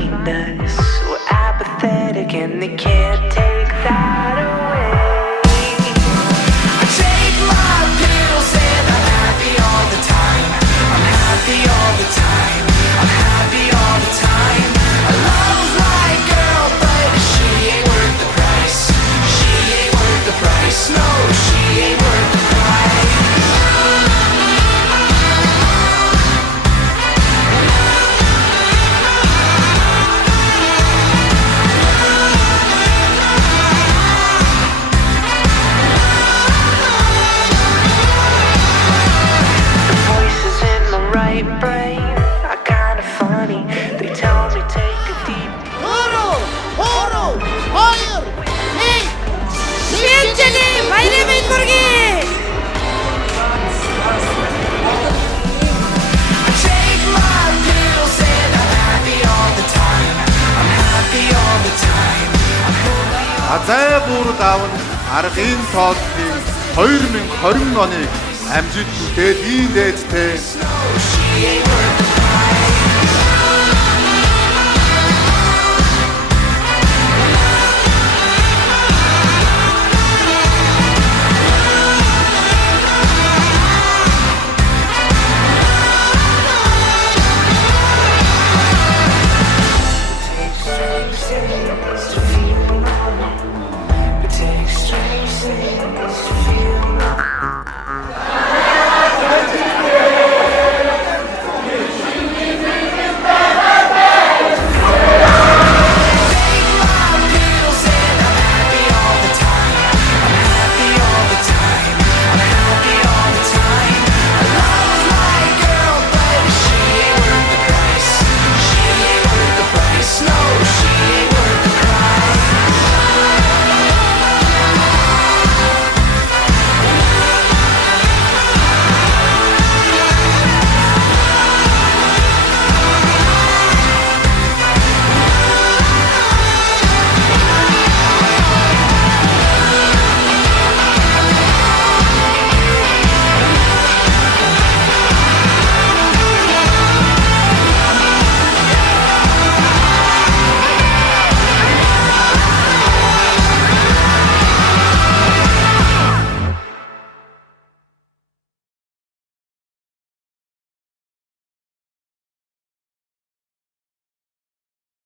behind us. We're apathetic and they can't take that away. I take my pills and I'm happy all the time. I'm happy all the time. I'm happy all the time. I love my girl, but she ain't worth the price. She ain't worth the price. No, she ain't worth the price. Brain, I kinda funny. They tell me take a deep. Hayır. Hey. 시엔젤리 바이레민 고르기. I take my pills and I'm happy all the time. I'm happy all the time. Азай буурал аавн аргын тооллын 2020 оны амжилт бүтээд ийм дээдтэй She ain't worth the price.